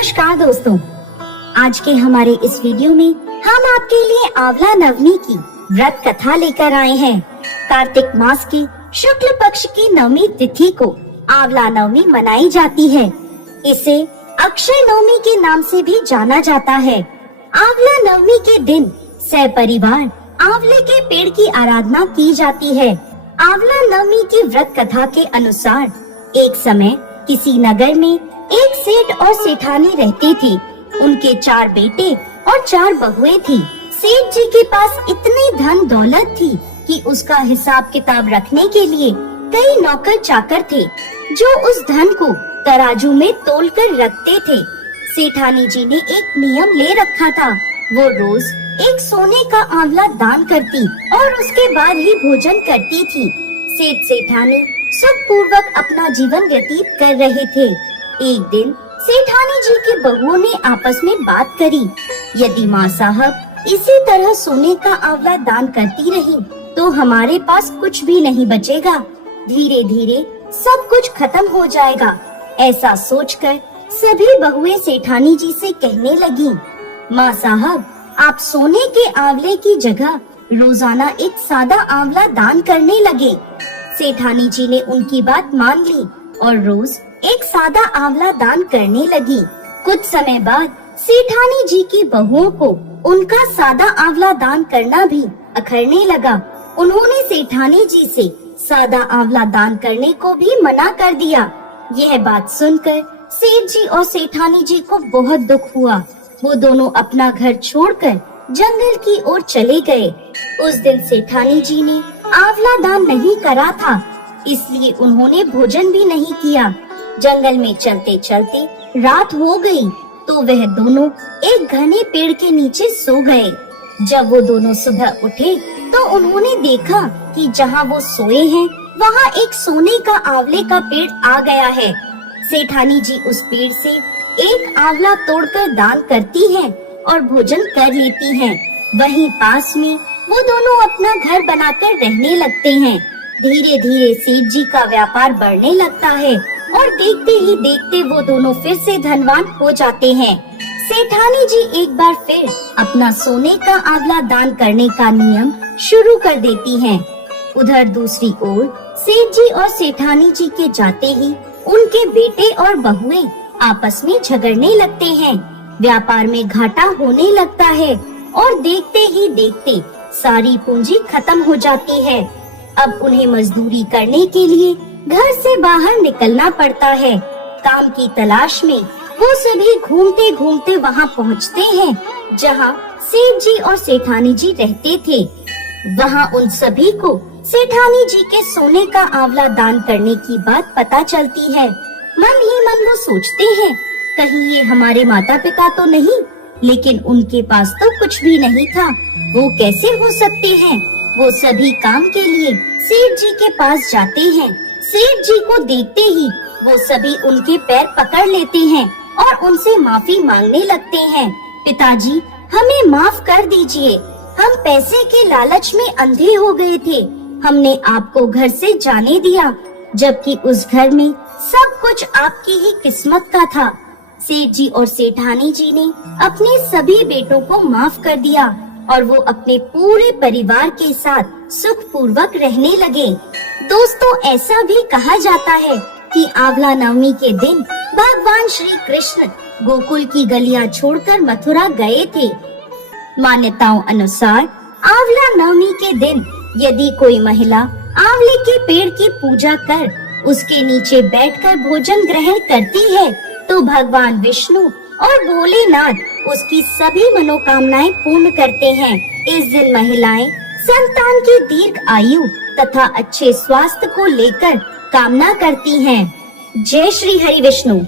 नमस्कार दोस्तों, आज के हमारे इस वीडियो में हम आपके लिए आंवला नवमी की व्रत कथा लेकर आए हैं। कार्तिक मास की शुक्ल पक्ष की नवमी तिथि को आंवला नवमी मनाई जाती है। इसे अक्षय नवमी के नाम से भी जाना जाता है। आंवला नवमी के दिन सपरिवार आंवले के पेड़ की आराधना की जाती है। आंवला नवमी की व्रत कथा के अनुसार एक समय किसी नगर में एक सेठ और सेठानी रहती थी। उनके 4 बेटे और 4 बहुएं थी। सेठ जी के पास इतनी धन दौलत थी कि उसका हिसाब किताब रखने के लिए कई नौकर चाकर थे जो उस धन को तराजू में तोलकर रखते थे। सेठानी जी ने एक नियम ले रखा था, वो रोज एक सोने का आंवला दान करती और उसके बाद ही भोजन करती थी। सेठ सेठानी सुख पूर्वक अपना जीवन व्यतीत कर रहे थे। एक दिन सेठानी जी की बहुओं ने आपस में बात करी, यदि माँ साहब इसी तरह सोने का आंवला दान करती रही तो हमारे पास कुछ भी नहीं बचेगा, धीरे धीरे सब कुछ खत्म हो जाएगा। ऐसा सोचकर सभी बहुएं सेठानी जी से कहने लगी, माँ साहब आप सोने के आंवले की जगह रोजाना एक सादा आंवला दान करने लगे। सेठानी जी ने उनकी बात मान ली और रोज एक सादा आंवला दान करने लगी। कुछ समय बाद सेठानी जी की बहुओं को उनका सादा आंवला दान करना भी अखरने लगा। उन्होंने सेठानी जी से सादा आंवला दान करने को भी मना कर दिया। यह बात सुनकर सेठ जी और सेठानी जी को बहुत दुख हुआ। वो दोनों अपना घर छोड़कर जंगल की ओर चले गए। उस दिन सेठानी जी ने आंवला दान नहीं करा था, इसलिए उन्होंने भोजन भी नहीं किया। जंगल में चलते चलते रात हो गई तो वह दोनों एक घने पेड़ के नीचे सो गए। जब वो दोनों सुबह उठे तो उन्होंने देखा कि जहाँ वो सोए हैं वहाँ एक सोने का आंवले का पेड़ आ गया है। सेठानी जी उस पेड़ से एक आंवला तोड़कर दान करती हैं और भोजन कर लेती हैं। वहीं पास में वो दोनों अपना घर बनाकर रहने लगते हैं। धीरे धीरे सेठ जी का व्यापार बढ़ने लगता है और देखते ही देखते वो दोनों फिर से धनवान हो जाते हैं। सेठानी जी एक बार फिर अपना सोने का आंवला दान करने का नियम शुरू कर देती हैं। उधर दूसरी ओर सेठ जी और सेठानी जी के जाते ही उनके बेटे और बहुएं आपस में झगड़ने लगते हैं। व्यापार में घाटा होने लगता है और देखते ही देखते सारी पूंजी खत्म हो जाती है। अब उन्हें मजदूरी करने के लिए घर से बाहर निकलना पड़ता है। काम की तलाश में वो सभी घूमते घूमते वहाँ पहुँचते हैं जहाँ सेठ जी और सेठानी जी रहते थे। वहाँ उन सभी को सेठानी जी के सोने का आंवला दान करने की बात पता चलती है। मन ही मन वो सोचते हैं, कहीं ये हमारे माता पिता तो नहीं, लेकिन उनके पास तो कुछ भी नहीं था, वो कैसे हो सकते हैं। वो सभी काम के लिए सेठ जी के पास जाते हैं। सेठ जी को देखते ही वो सभी उनके पैर पकड़ लेते हैं और उनसे माफी मांगने लगते हैं। पिताजी हमें माफ कर दीजिए, हम पैसे के लालच में अंधे हो गए थे। हमने आपको घर से जाने दिया, जबकि उस घर में सब कुछ आपकी ही किस्मत का था। सेठ जी और सेठानी जी ने अपने सभी बेटों को माफ कर दिया और वो अपने पूरे परिवार के साथ सुख पूर्वक रहने लगे। दोस्तों ऐसा भी कहा जाता है कि आंवला नवमी के दिन भगवान श्री कृष्ण गोकुल की गलियां छोड़कर मथुरा गए थे। मान्यताओं अनुसार आंवला नवमी के दिन यदि कोई महिला आंवले के पेड़ की पूजा कर उसके नीचे बैठकर भोजन ग्रहण करती है तो भगवान विष्णु और भोलेनाथ उसकी सभी मनोकामनाएं पूर्ण करते हैं। इस दिन महिलाएं संतान की दीर्घ आयु तथा अच्छे स्वास्थ्य को लेकर कामना करती हैं। जय श्री हरि विष्णु।